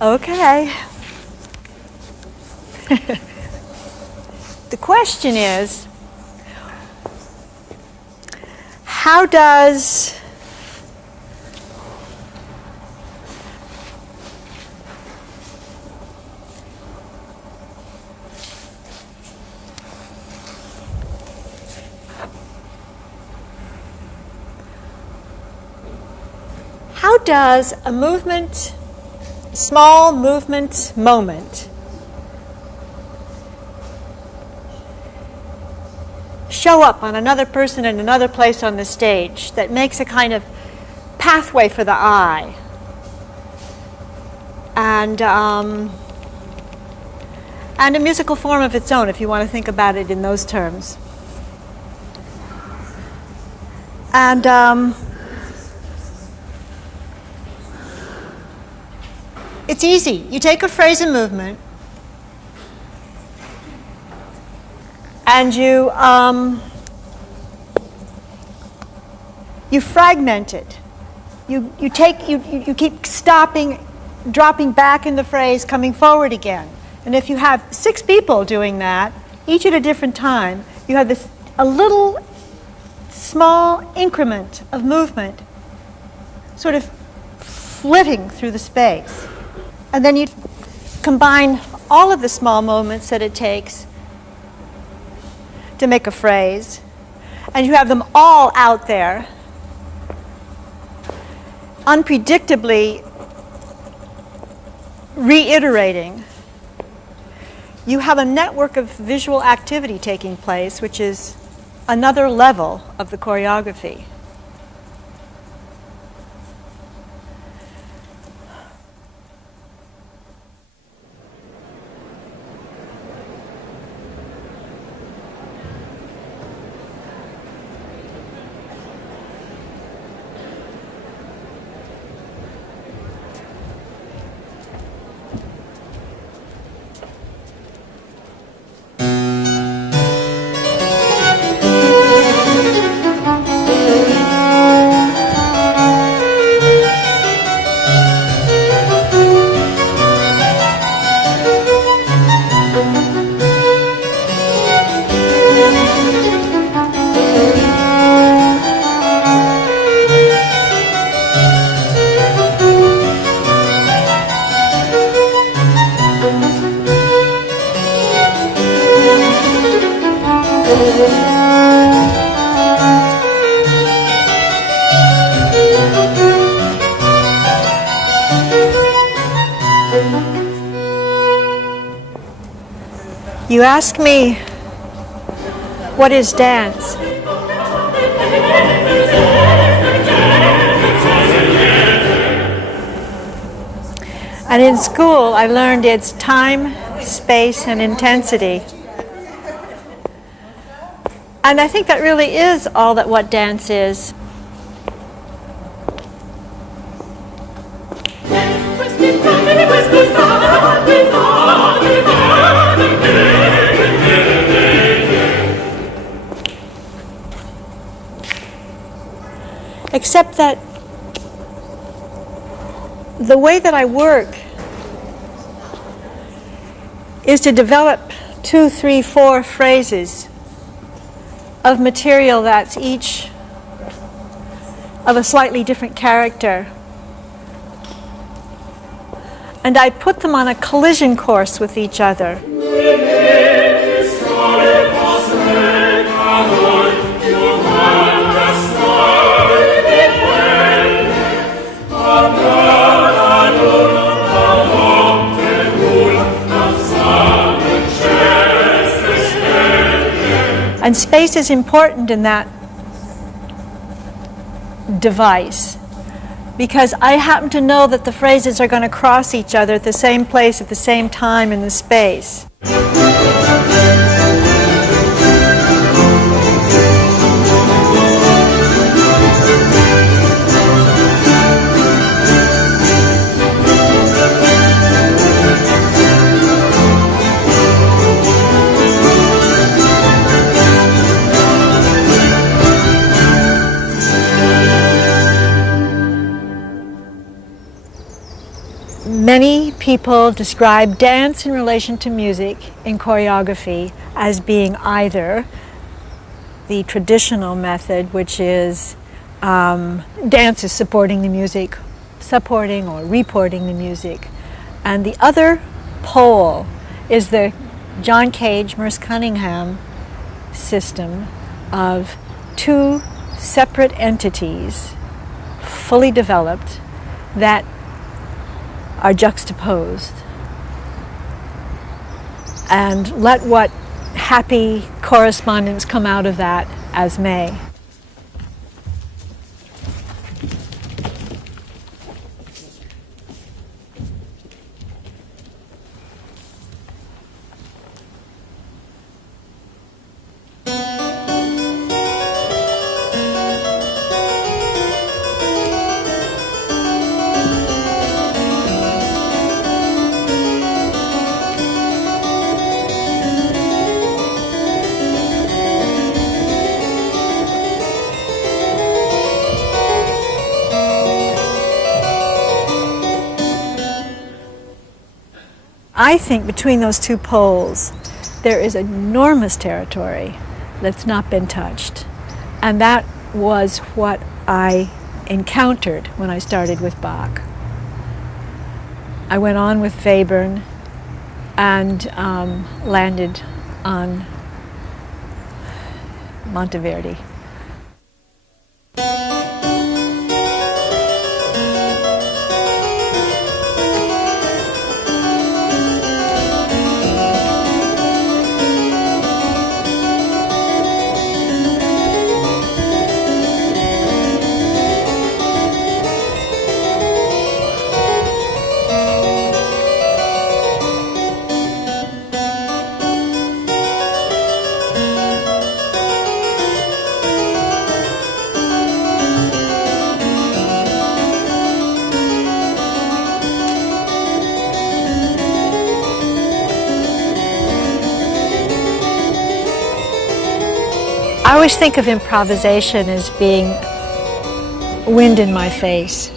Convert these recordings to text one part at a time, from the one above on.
Okay. The question is, how does a movement, small movement moment, show up on another person in another place on the stage that makes a kind of pathway for the eye and a musical form of its own, if you want to think about it in those terms. And it's easy. You take a phrase and movement and you fragment it. You keep stopping, dropping back in the phrase, coming forward again. And if you have 6 people doing that, each at a different time, you have a little small increment of movement sort of flitting through the space. And then you combine all of the small moments that it takes to make a phrase, and you have them all out there, unpredictably reiterating. You have a network of visual activity taking place, which is another level of the choreography. You ask me, what is dance? And in school, I learned it's time, space, and intensity. And I think that really is all that what dance is. Except that the way that I work is to develop 2, 3, 4 phrases of material that's each of a slightly different character. And I put them on a collision course with each other. And space is important in that device, because I happen to know that the phrases are going to cross each other at the same place at the same time in the space. Many people describe dance in relation to music in choreography as being either the traditional method, which is dance is supporting the music, supporting or reporting the music, and the other pole is the John Cage, Merce Cunningham system of two separate entities, fully developed, that are juxtaposed. And let what happy correspondence come out of that as may. I think between those two poles there is enormous territory that's not been touched. And that was what I encountered when I started with Bach. I went on with Webern and landed on Monteverdi. I always think of improvisation as being wind in my face.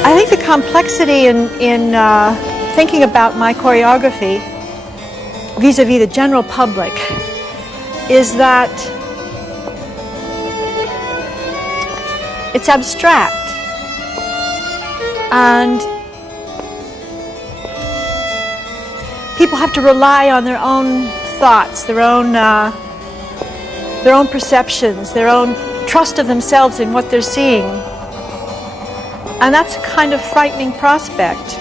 I think the complexity in thinking about my choreography vis-a-vis the general public is that it's abstract and people have to rely on their own thoughts, their own perceptions, their own trust of themselves in what they're seeing. And that's a kind of frightening prospect.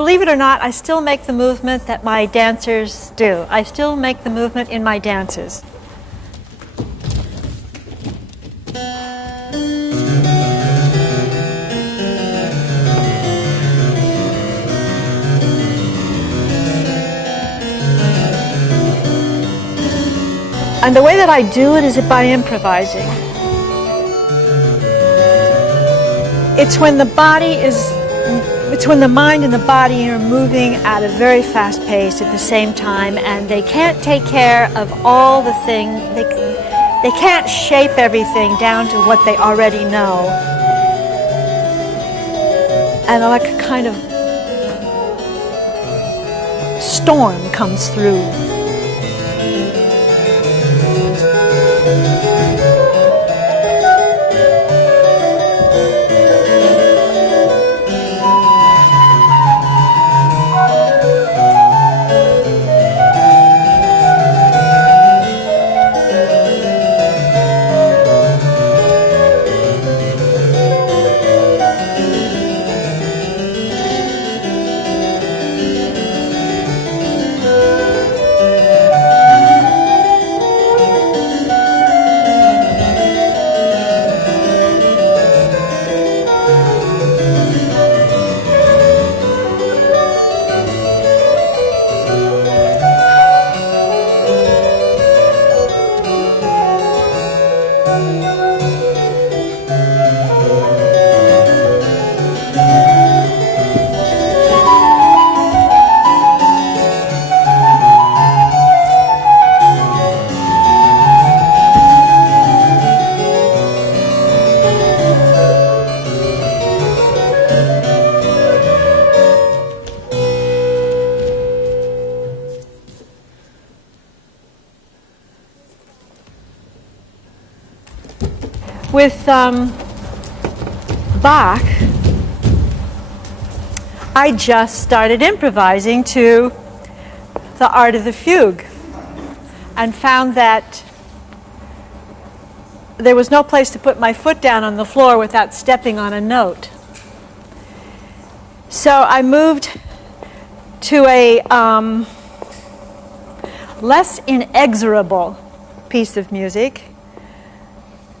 believe it or not, I still make the movement that my dancers do. I still make the movement in my dances. And the way that I do it is by improvising. It's when the mind and the body are moving at a very fast pace at the same time, and they can't take care of all the things. They can't shape everything down to what they already know. And like a kind of storm comes through. With Bach, I just started improvising to the art of the fugue and found that there was no place to put my foot down on the floor without stepping on a note. So I moved to a less inexorable piece of music,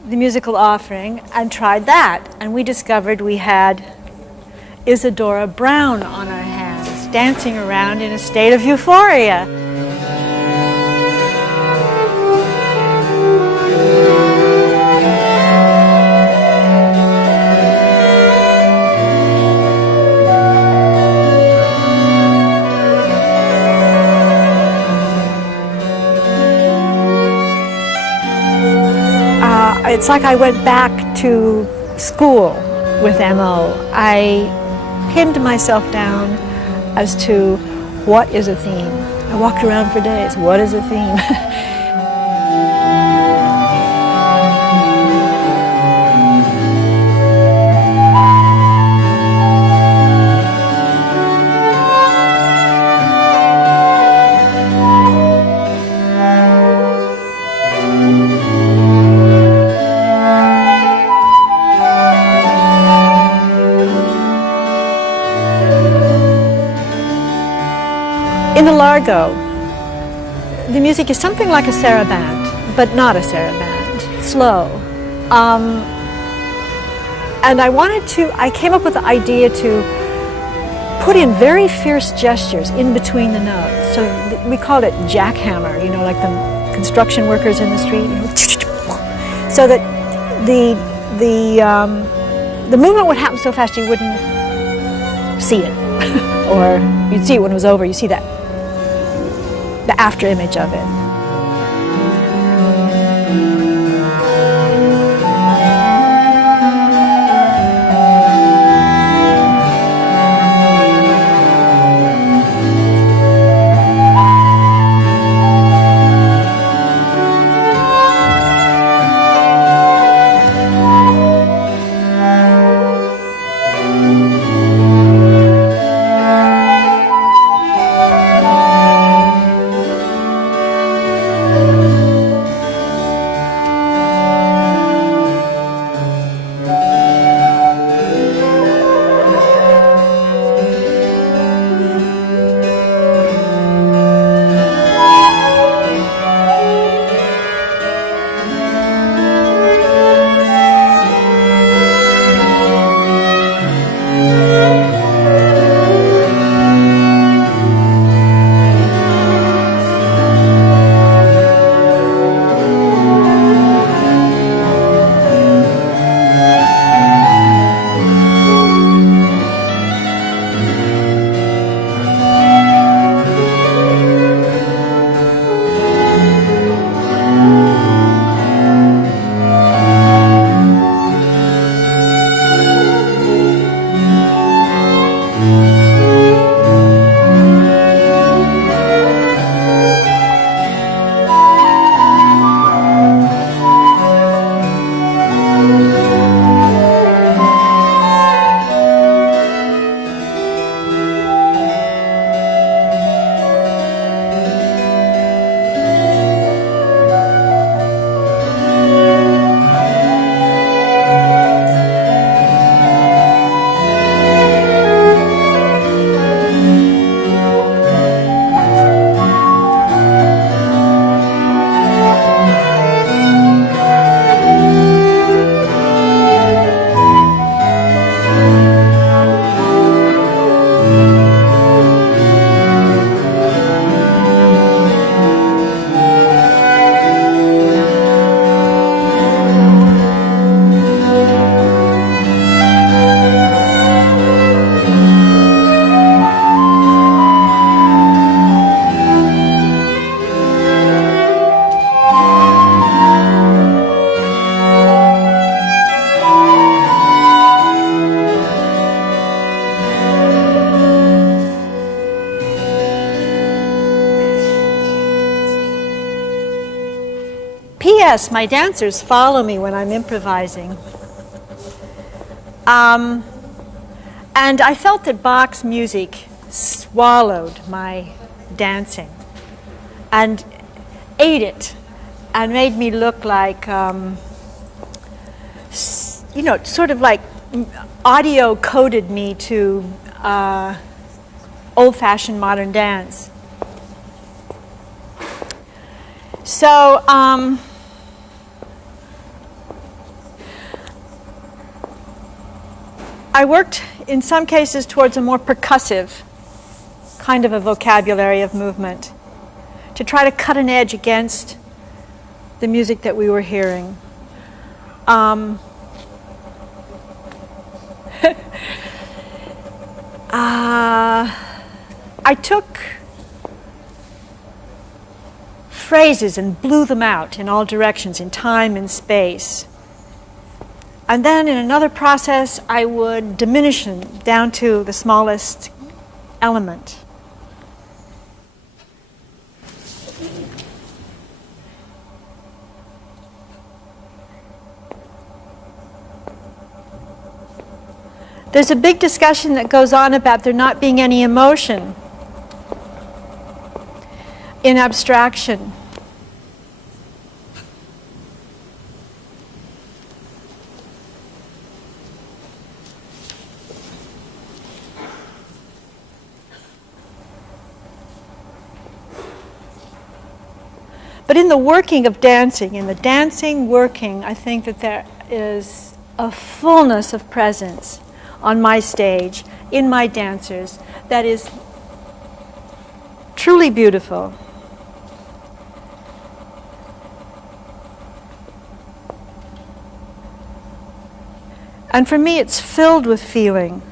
the musical offering, and tried that. And we discovered we had Isadora Brown on our hands, dancing around in a state of euphoria. It's like I went back to school with MO. I pinned myself down as to what is a theme. I walked around for days. What is a theme? In the Largo, the music is something like a saraband, but not a saraband, slow. And I came up with the idea to put in very fierce gestures in between the notes. So we called it jackhammer, you know, like the construction workers in the street, you know, so that the movement would happen so fast you wouldn't see it. Or you'd see it when it was over, you see that. The after image of it. yes, my dancers follow me when I'm improvising. And I felt that Bach's music swallowed my dancing and ate it and made me look like, sort of like audio coded me to old-fashioned modern dance. So I worked in some cases towards a more percussive kind of a vocabulary of movement to try to cut an edge against the music that we were hearing. I took phrases and blew them out in all directions, in time and space. And then in another process, I would diminish them down to the smallest element. There's a big discussion that goes on about there not being any emotion in abstraction. But in the working of dancing, in the dancing working, I think that there is a fullness of presence on my stage, in my dancers, that is truly beautiful. And for me, it's filled with feeling.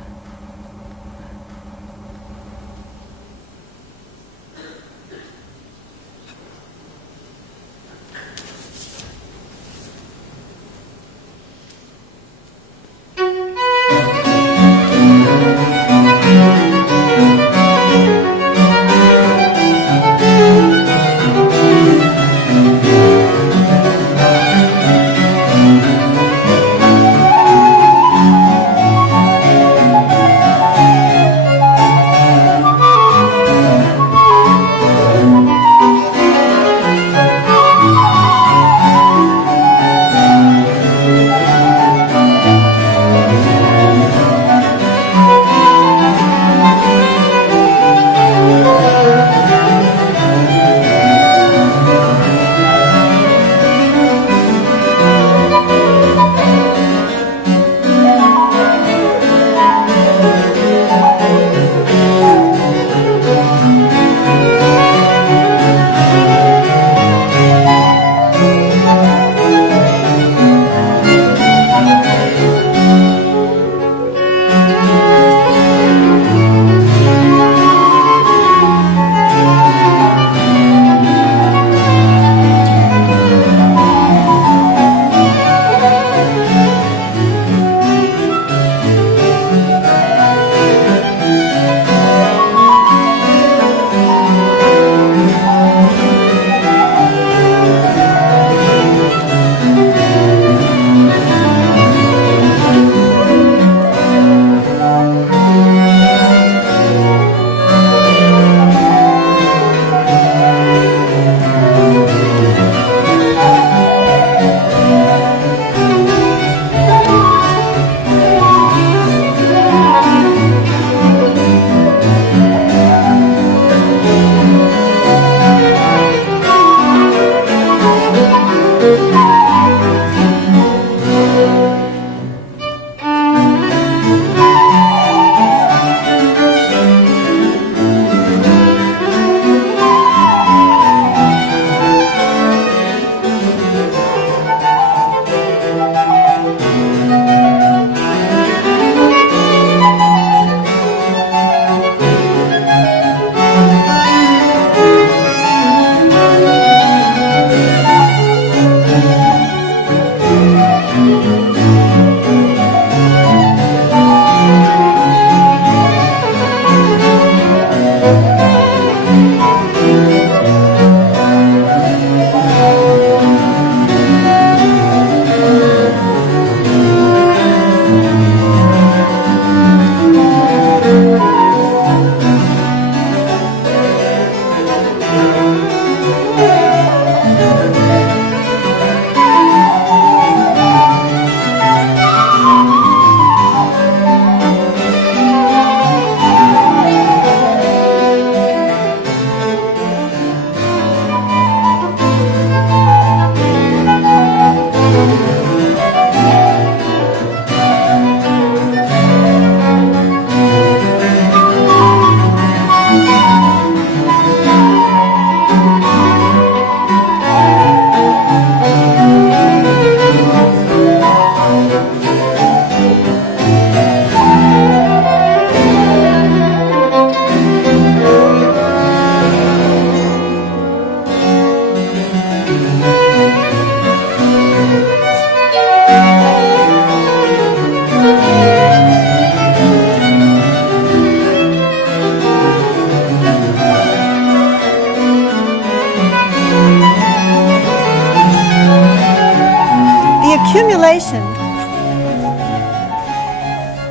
accumulation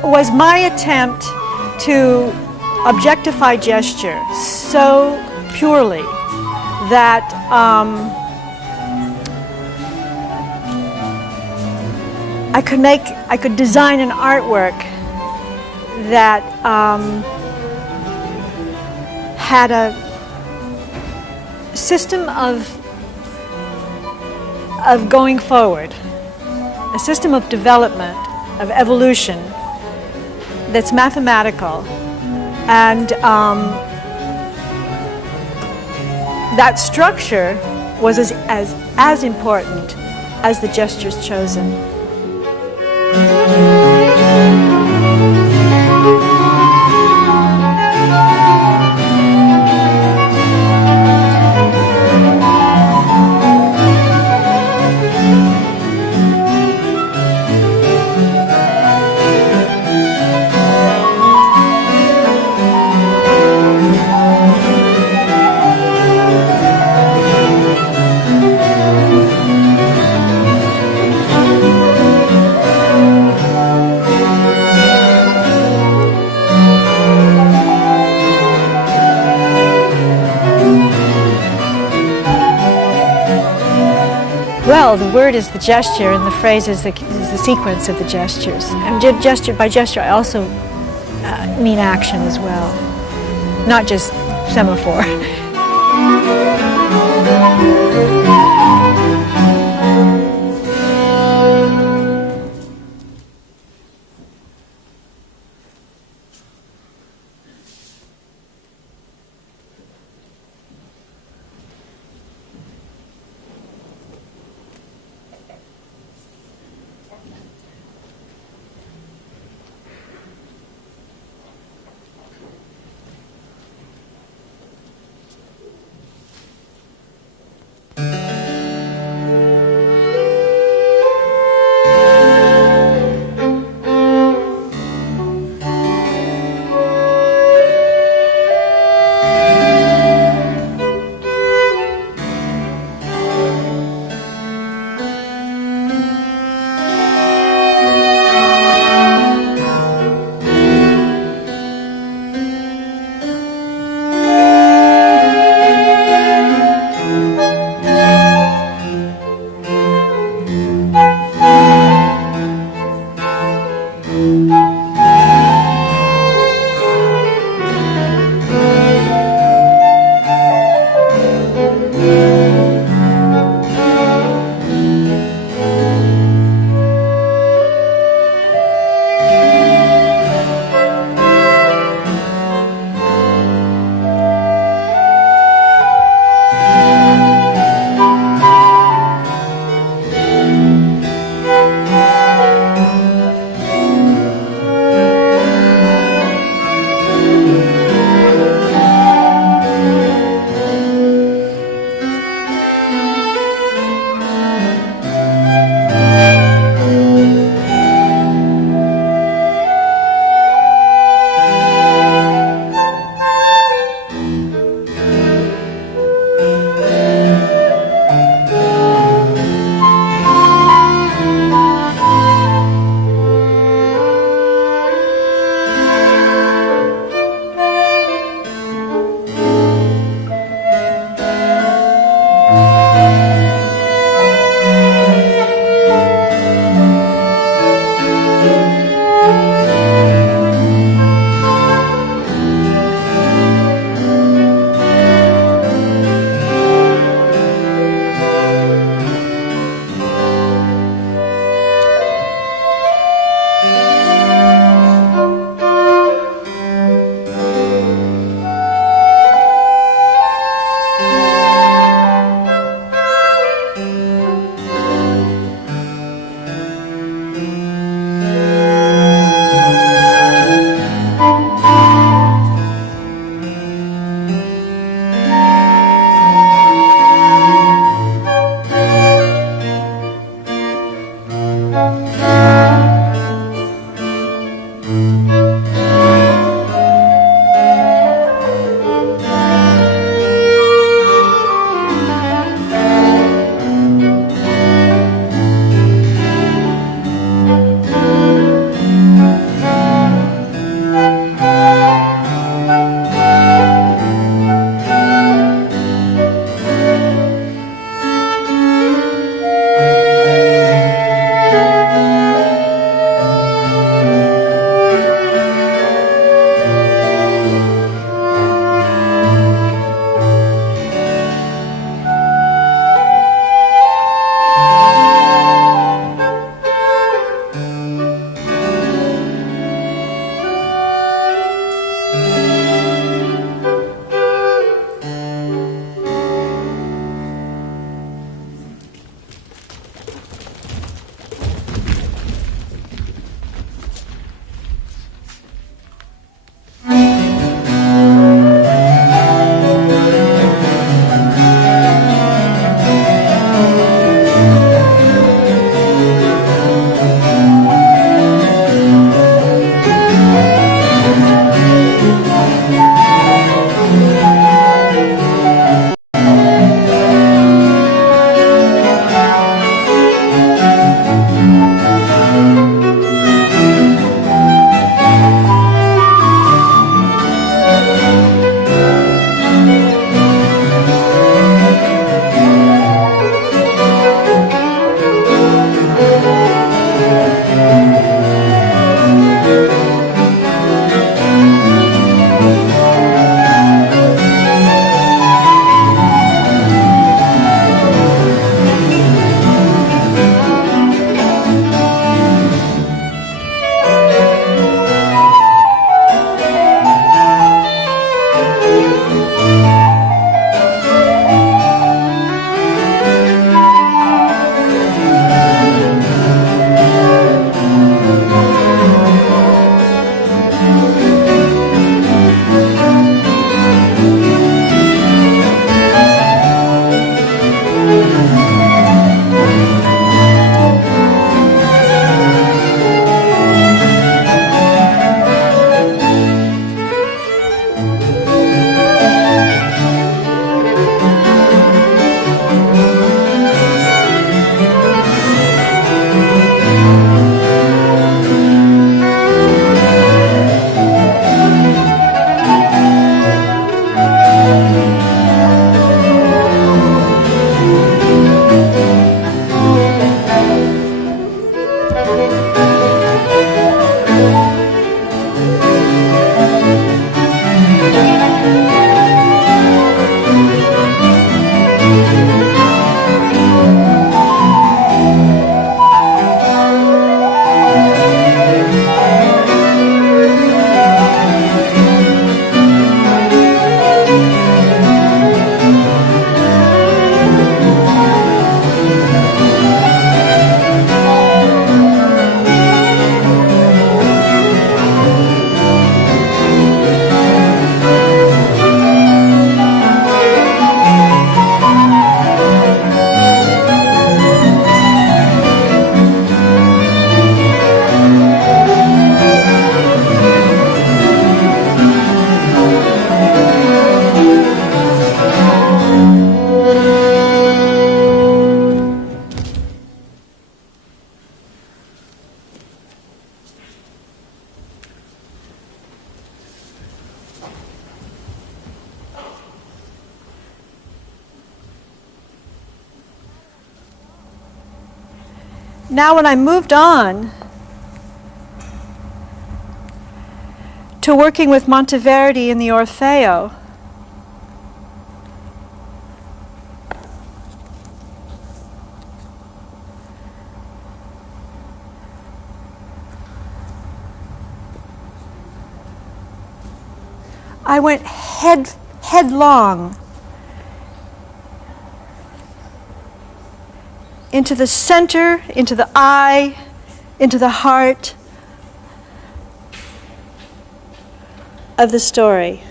was my attempt to objectify gesture so purely that I could design an artwork that had a system of going forward, a system of development, of evolution that's mathematical, and that structure was as important as the gestures chosen. Well, the word is the gesture, and the phrase is the sequence of the gestures. And by gesture, I also mean action as well, not just semaphore. Now when I moved on to working with Monteverdi in the Orfeo, I went headlong into the center, into the eye, into the heart of the story.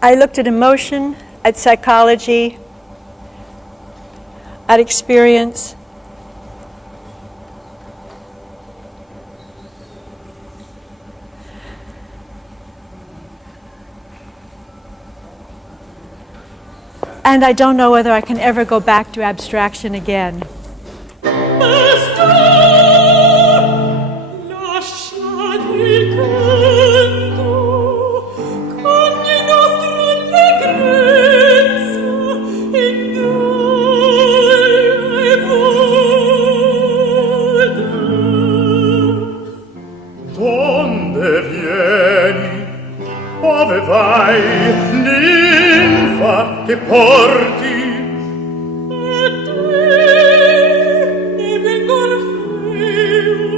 I looked at emotion, at psychology, at experience. And I don't know whether I can ever go back to abstraction again. Donde vieni? Ove vai? Ninfa che porti? A te ne vengo Orfeo,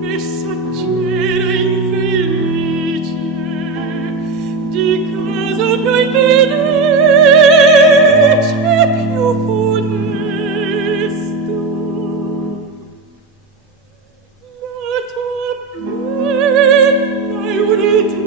messaggera infelice, di casa più infelice, più funesto. La tua penna è un'etrice.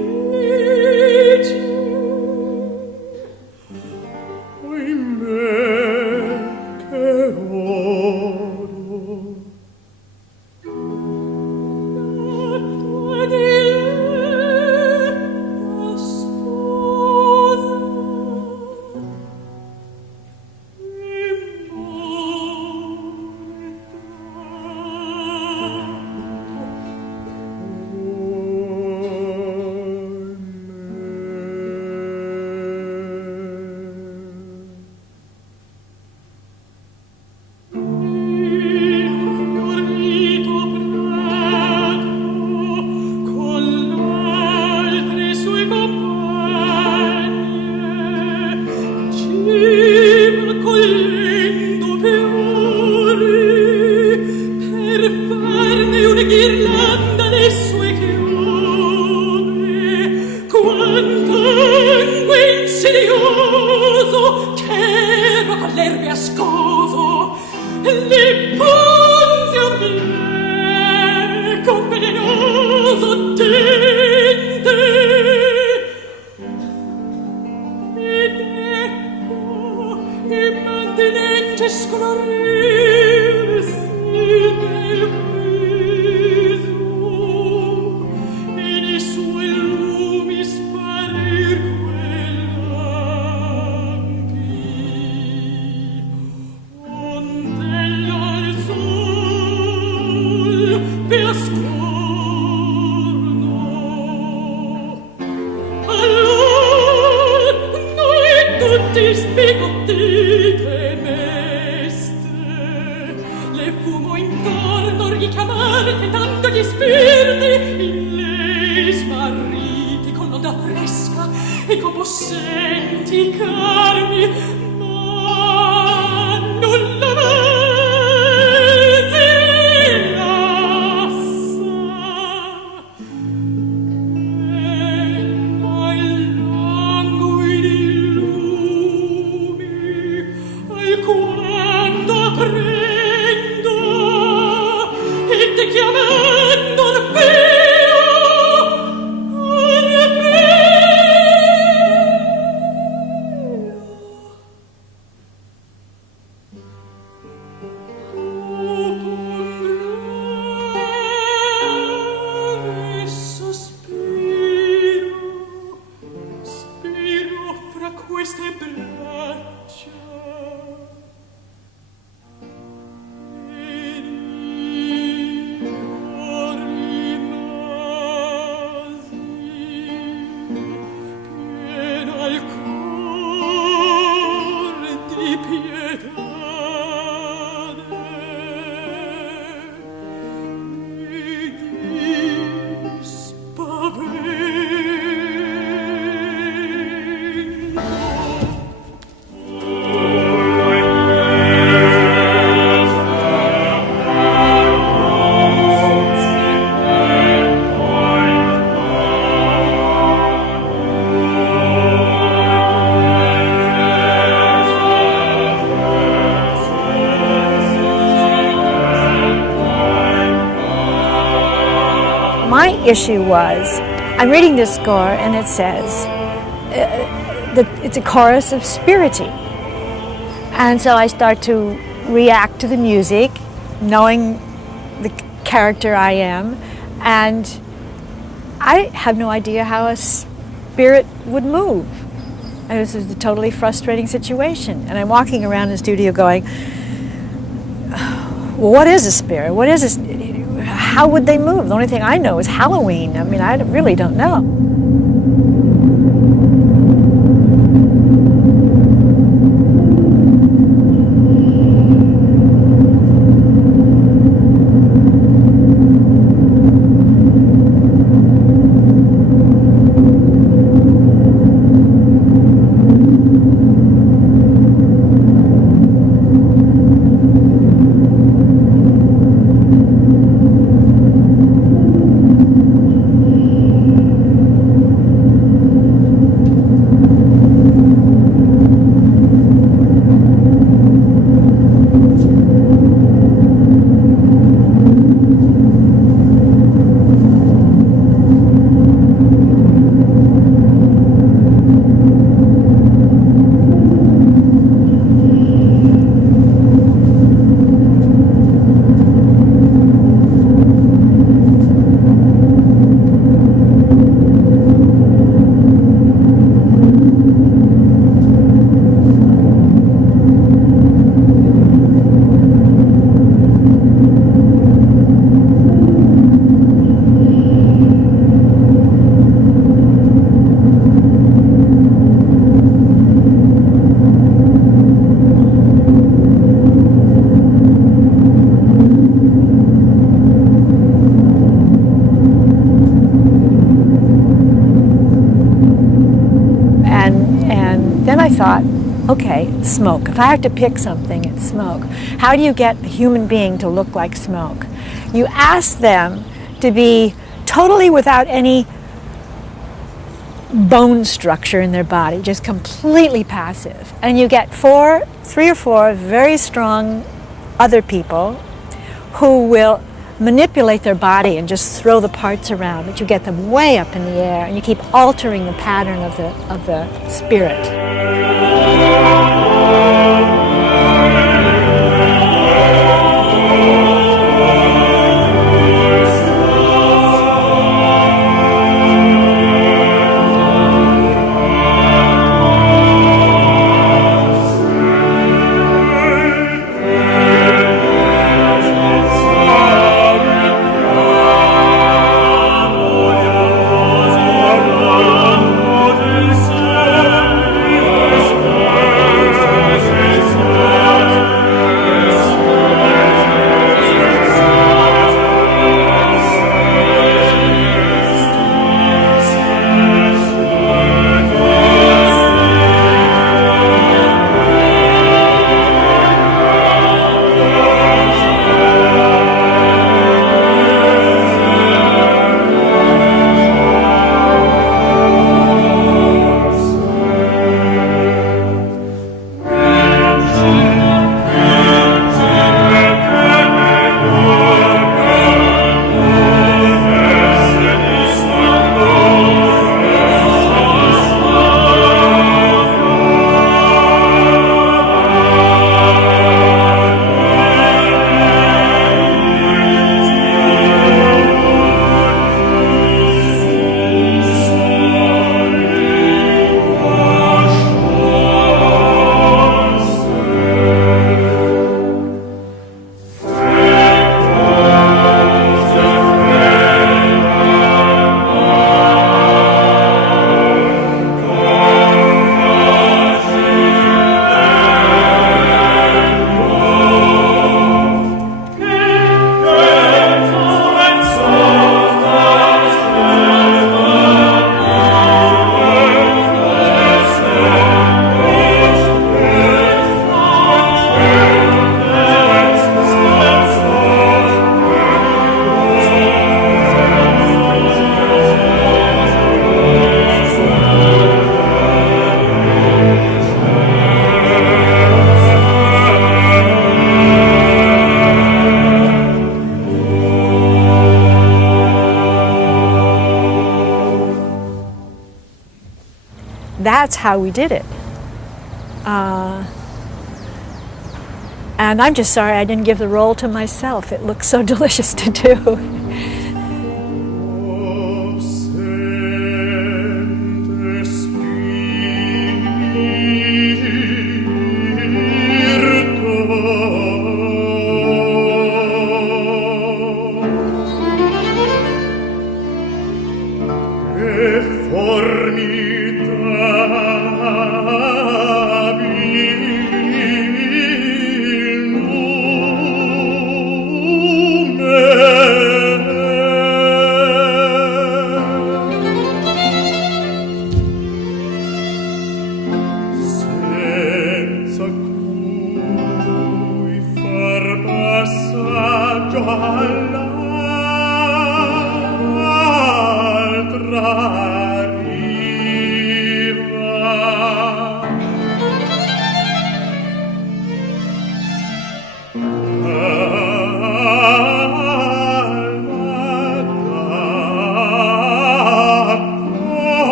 My issue was, I'm reading this score and it says that it's a chorus of spiriti. And so I start to react to the music, knowing the character I am, and I have no idea how a spirit would move. And this is a totally frustrating situation. And I'm walking around the studio going, well, what is a spirit? What is this? How would they move? The only thing I know is Halloween. I mean, I really don't know. Then I thought, okay, smoke. If I have to pick something, it's smoke. How do you get a human being to look like smoke? You ask them to be totally without any bone structure in their body, just completely passive. And you get three or four very strong other people who will manipulate their body and just throw the parts around, but you get them way up in the air and you keep altering the pattern of the spirit. that's how we did it. And I'm just sorry I didn't give the role to myself. It looks so delicious to do.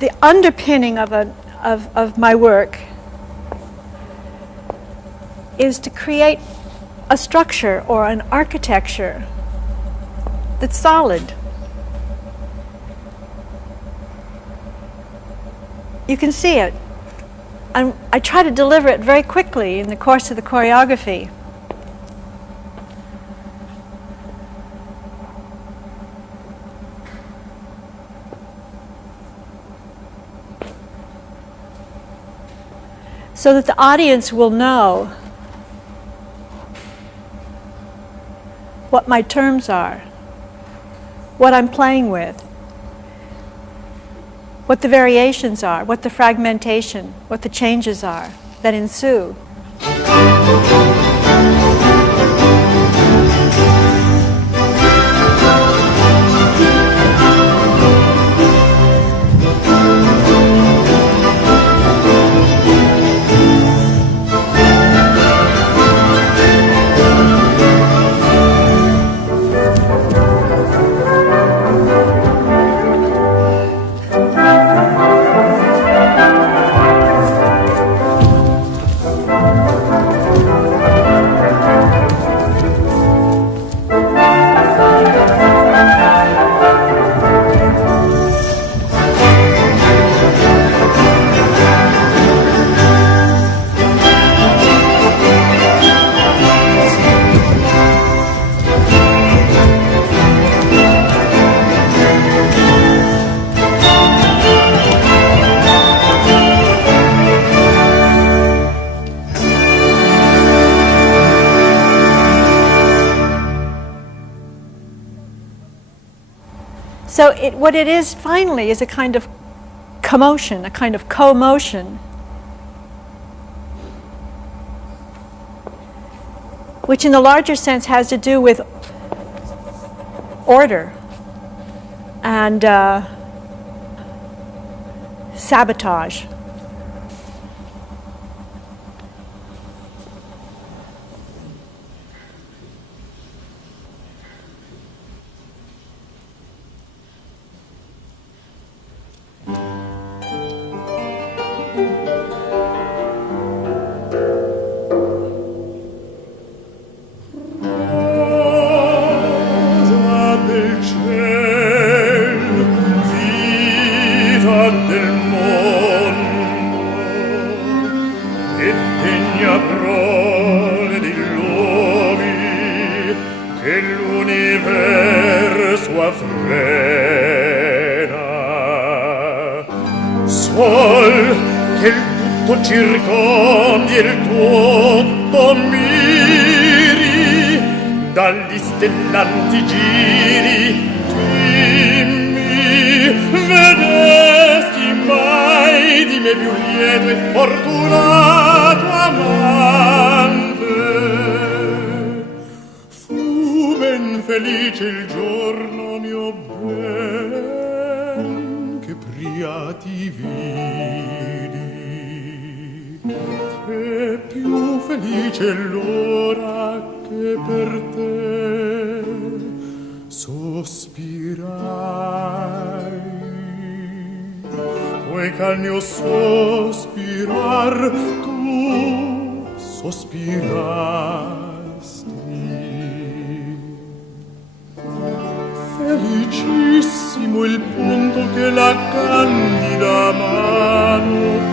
The underpinning of my work is to create a structure or an architecture that's solid. You can see it. I try to deliver it very quickly in the course of the choreography. So that the audience will know what my terms are, what I'm playing with, what the variations are, what the fragmentation, what the changes are that ensue. So what it is finally is a kind of commotion, a kind of co-motion, which in the larger sense has to do with order and sabotage. Circondi il tutto miri dagli stellanti giri. Dimmi, vedesti mai di me più lieto e fortunato amante? Fu ben felice il giorno mio ben che pria ti vidi, e più felice l'ora che per te sospirai, poiché al mio sospirar tu sospirasti. Felicissimo il punto che la candida mano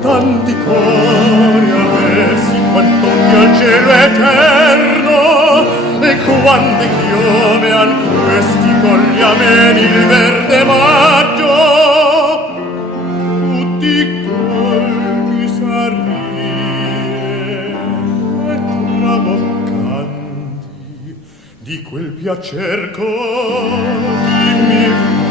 tanti cori avessi quanto al cielo eterno, e quante chiome an questi colli ameni il verde maggio, tutti colmi s'arrie e traboccanti di quel piacer dimmi